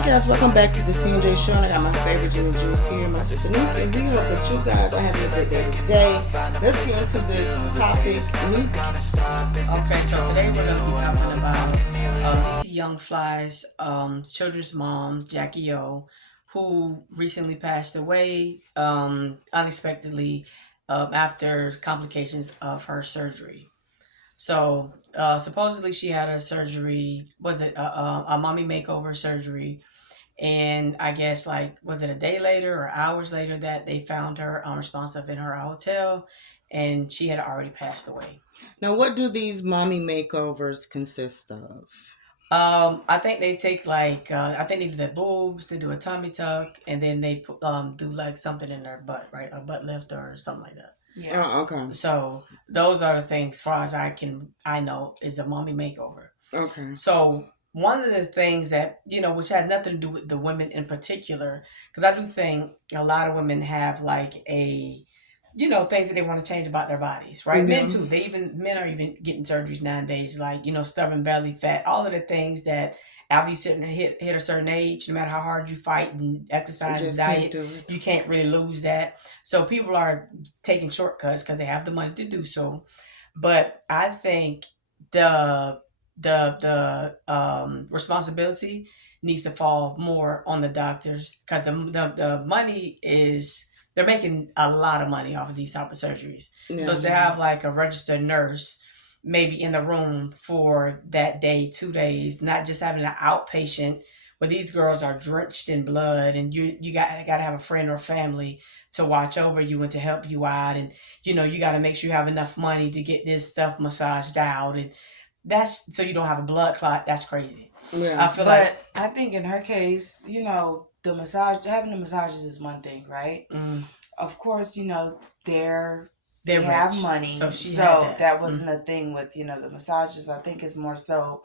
Hey guys, welcome back to the CNJ Show. I got my favorite Jimmy Juice here, my sister Nick, and we hope that you guys are having a good day today. Let's get into this topic. Nick. Okay, so today we're going to be talking about DC Young Fly's children's mom, jackyoh, who recently passed away unexpectedly after complications of her surgery. So supposedly she had a surgery. Was it a mommy makeover surgery? And I guess like was it a day later or hours later that they found her unresponsive in her hotel, and she had already passed away. Now, what do these mommy makeovers consist of? I think they take like I think they do their boobs, they do a tummy tuck, and then they do like something in their butt, right? A butt lift or something like that. Yeah. Oh, okay. So those are the things, far as I know, is a mommy makeover. Okay. So one of the things that which has nothing to do with the women in particular, because I do think a lot of women have like things that they want to change about their bodies, right? Men Yeah. too. Men are even getting surgeries nowadays, like stubborn belly fat, all of the things that after you hit a certain age, no matter how hard you fight and You exercise and just can't diet, do it. you can't really lose that. So people are taking shortcuts because they have the money to do so. But I think the the responsibility needs to fall more on the doctors, because the money is, they're making a lot of money off of these type of surgeries. So Yeah. to have like a registered nurse maybe in the room for that day, 2 days, not just having an outpatient where these girls are drenched in blood, and you got to have a friend or family to watch over you and to help you out, and you got to make sure you have enough money to get this stuff massaged out, and that's so you don't have a blood clot. That's crazy. I Yeah. feel like. But I think in her case, the massage, having the massages is one thing, right? Mm, Of course, they're they're they have rich, money, so she had so that. that wasn't a thing with the massages. I think it's more so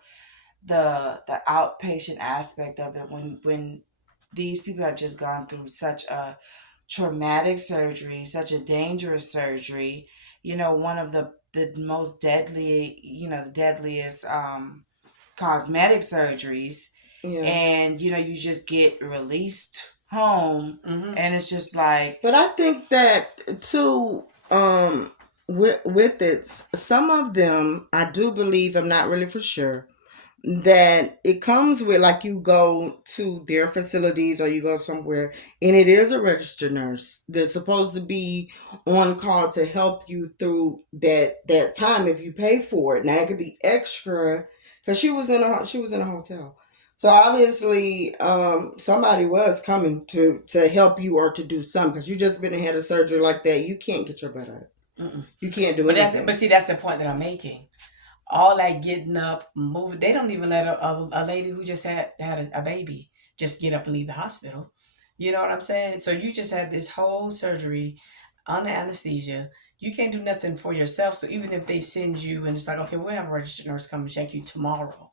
the outpatient aspect of it when these people have just gone through such a traumatic surgery, such a dangerous surgery. One of the most deadly, the deadliest cosmetic surgeries, Yeah. and you just get released home, Mm-hmm. and it's just like, But I think that too, with it, some of them I do believe, I'm not really for sure, that it comes with, like, you go to their facilities or you go somewhere and it is a registered nurse that's supposed to be on call to help you through that time if you pay for it. Now it could be extra because she was in a hotel. So obviously, somebody was coming to help you or to do something, because you just been and had a surgery like that. You can't get your butt up. Mm-mm. You can't do But anything. see, that's the point that I'm making. All that getting up, moving, they don't even let a lady who just had a baby just get up and leave the hospital. You know what I'm saying? So you just had this whole surgery under anesthesia. You can't do nothing for yourself. So even if they send you and it's like, okay, we'll have a registered nurse come and check you tomorrow,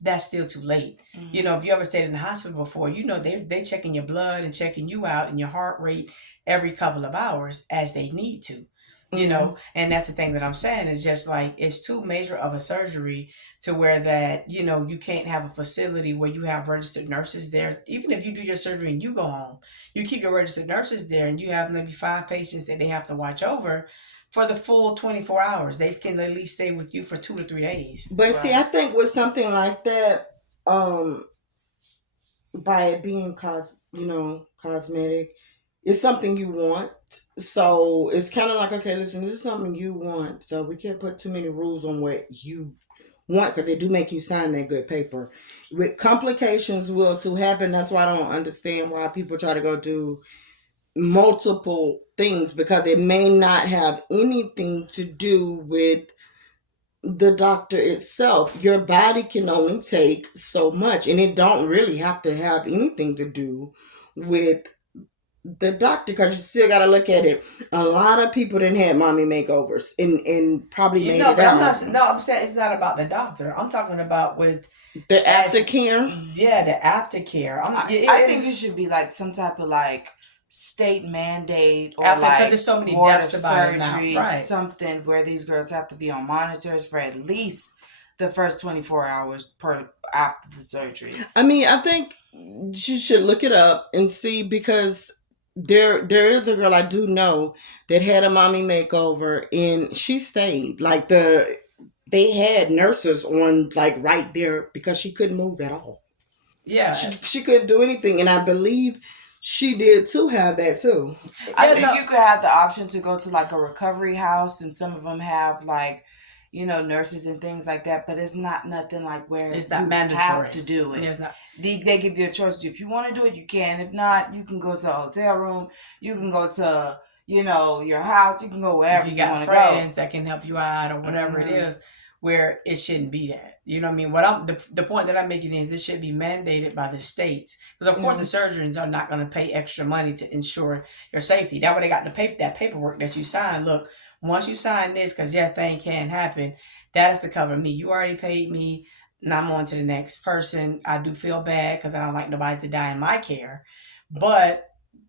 that's still too late. mm-hmm. If you ever stayed in the hospital before, they checking your blood and checking you out and your heart rate every couple of hours as they need to. Yeah. And that's the thing that I'm saying, is just like it's too major of a surgery to where that you can't have a facility where you have registered nurses there. Even if you do your surgery and you go home, you keep your registered nurses there, and you have maybe 5 patients that they have to watch over for the full 24 hours. They can at least stay with you for 2 to 3 days. But see, I Right. think with something like that, um, by it being cosmetic, it's something you want. So it's kind of like, okay, listen, this is something you want. So we can't put too many rules on what you want, because they do make you sign that good paper. With complications will to happen. That's why I don't understand why people try to go do multiple things, because it may not have anything to do with the doctor itself. Your body can only take so much, and it don't really have to have anything to do with the doctor, because you still got to look at it. A lot of people didn't have mommy makeovers and probably You made know, it but I'm out. not. No, I'm saying it's not about the doctor. I'm talking about with The as aftercare. yeah, the aftercare. I think it should be like some type of like state mandate, or After, because like there's so many board of deaths about it now, surgery, right? something where these girls have to be on monitors for at least the first 24 hours per after the surgery. I mean, I think you should look it up and see, because there is a girl I do know that had a mommy makeover, and she stayed. Like they had nurses on, like, right there, because she couldn't move at all. Yeah. She couldn't do anything, and I believe she did too have that too. I Yeah, think no, you could have the option to go to like a recovery house, and some of them have like, nurses and things like that. But it's not nothing like where it's not you mandatory. have to do it. It's not. They give you a choice. If you want to do it, you can. If not, you can go to a hotel room. You can go to your house. You can go wherever If you you got want to go. friends that can help you out or whatever it Mm-hmm. is, where it shouldn't be that. You know what I mean? What I'm the point that I'm making is it should be mandated by the states, because of course the Yeah. surgeons are not going to pay extra money to ensure your safety. That way they got the that paperwork that you sign. Look, once you sign this, because yeah, thing can happen. That is to cover me. You already paid me. Now I'm on to the next person. I do feel bad because I don't like nobody to die in my care, but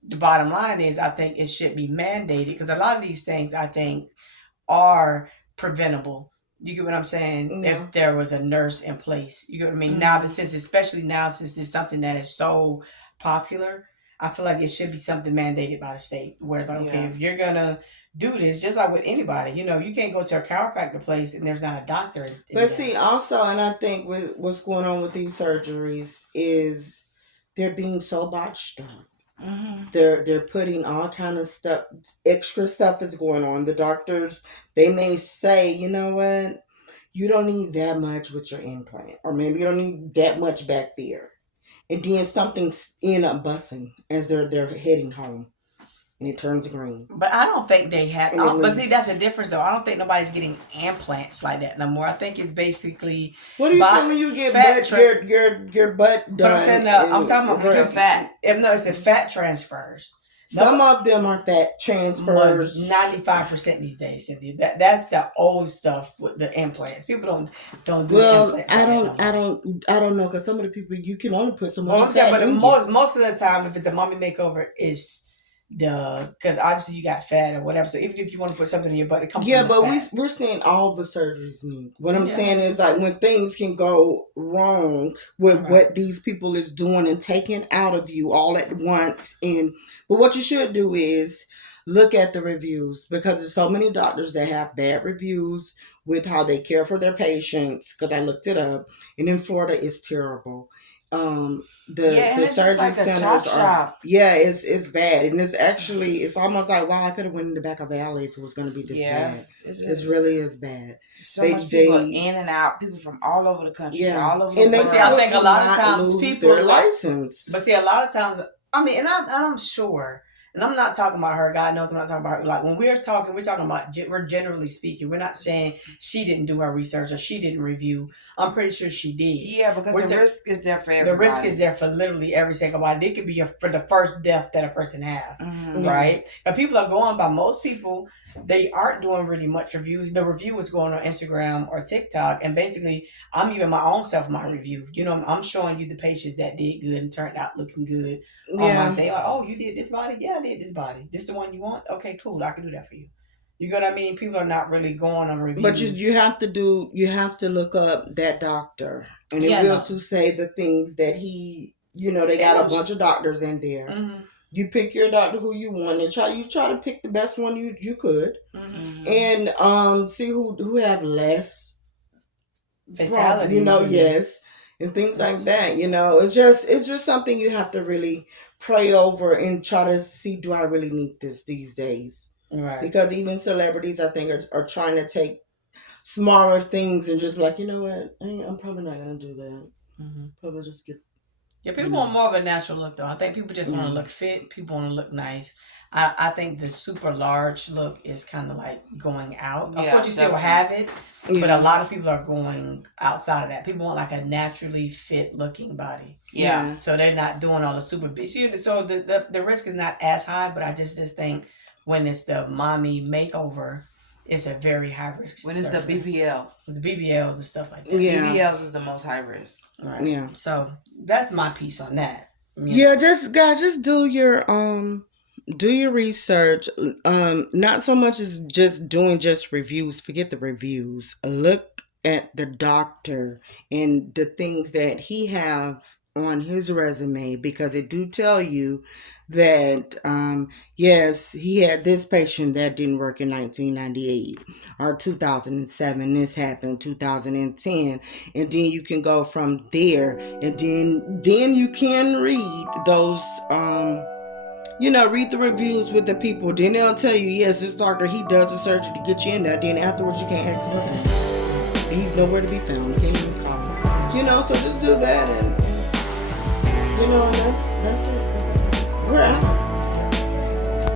the bottom line is I think it should be mandated, because a lot of these things I think are preventable. You get what I'm saying? Yeah. If there was a nurse in place, you get what I mean. Now, Mm-hmm. since especially now, since this is something that is so popular, I feel like it should be something mandated by the state. Where it's like, okay, Yeah. if you're gonna do this, just like with anybody, you can't go to a chiropractor place and there's not a doctor in But there. see, also, and I think with what's going on with these surgeries is they're being so botched up. Mm-hmm. They're putting all kind of stuff, extra stuff is going on. The doctors, they may say, you know what, you don't need that much with your implant, or maybe you don't need that much back there, and then something's end up busting as they're heading home, and it turns green But I don't think they have. and it But see, that's leaves. the difference, though. I don't think nobody's getting implants like that no more. I think it's basically What do you think bot when you get fat. your butt But I'm done saying I'm talking and about when The you breast? fat. if no, it's the fat transfers. Some No, of them are fat transfers. 95% these days, Cynthia. That's the old stuff with the implants. People don't do the Well, implants like that no more. I don't know, because some of the people, you can only put so But much I'm of saying, fat but in you. most of the time, if it's a mommy makeover, is because obviously you got fat or whatever. So even if you want to put something in your butt, it comes from Yeah, the but fat. we're seeing all the surgeries need. What I'm Yeah, saying is, like, when things can go wrong with right. what these people is doing and taking out of you all at once. And but what you should do is look at the reviews, because there's so many doctors that have bad reviews with how they care for their patients. Because I looked it up, and in Florida, it's terrible. Yeah, and The it's just surgery like a chop centers are, shop. yeah, it's bad, and it's almost like, wow, I could have went in the back of the alley if it was going to be this Yeah, bad. it's This just really is bad. so much people They in and out. People from all over the country, Yeah, all over the and they But see, I world. still think a do lot of not times lose people their like. license. But see, a lot of times, I mean, and I'm sure, and I'm not talking about her. God knows I'm not talking about her. Like when we're talking about, we're generally speaking. We're not saying she didn't do her research or she didn't review. I'm pretty sure she did. Yeah, because We're the ta- risk is there for the risk is everybody. there for literally every single body. It could be for the first death that a person have, Mm-hmm. Yeah, right? And people are going by. Most people, they aren't doing really much reviews. The review is going on Instagram or TikTok, and basically, I'm giving my own self my review. I'm showing you the patients that did good and turned out looking good on my yeah. thing. Like, oh, you did this body? Yeah, I did this body. This the one you want? Okay, cool. I can do that for you. You know what I mean? People are not really going on But reviews. you have to look up that doctor, and it Yeah, will no. to say the things that he. They And got a bunch of doctors in there. mm-hmm, You pick your doctor who you want, and try to pick the best one you could, mm-hmm. Mm-hmm. and see who have less problem, Fatalities and yes, and things that's like just that. crazy. It's just something you have to really pray over and try to see, do I really need this these days? Right. Because even celebrities, I think, are trying to take smaller things and just be like, you know what, I'm probably not gonna do that. Mm-hmm. Probably just get, Yeah, you people want know, more of a natural look, though. I think people just want to yeah, look fit. People want to look nice. I think the super large look is kind of like going out. Of course, Yeah, you still definitely. have it, but a yeah, lot of people are going outside of that. People want like a naturally fit looking body. Yeah. yeah. So they're not doing all the super big. So the risk is not as high, but I just think when it's the mommy makeover, it's a very high risk When it's the surgery. BBLs. It's the BBLs and stuff like that. Yeah, BBLs is the most high risk. Right. yeah, So that's my piece on that. yeah. Just guys, just do your research. Not so much as just doing just reviews. Forget the reviews. Look at the doctor and the things that he have on his resume, because it do tell you that yes, he had this patient that didn't work in 1998 or 2007. This happened in 2010, and then you can go from there, and then you can read those read the reviews with the people. Then they'll tell you, yes, this doctor, he does the surgery to get you in there. Then afterwards, you can't ask him. He's nowhere to be found. You can't even call him. So just do that, and and that's it. We're out.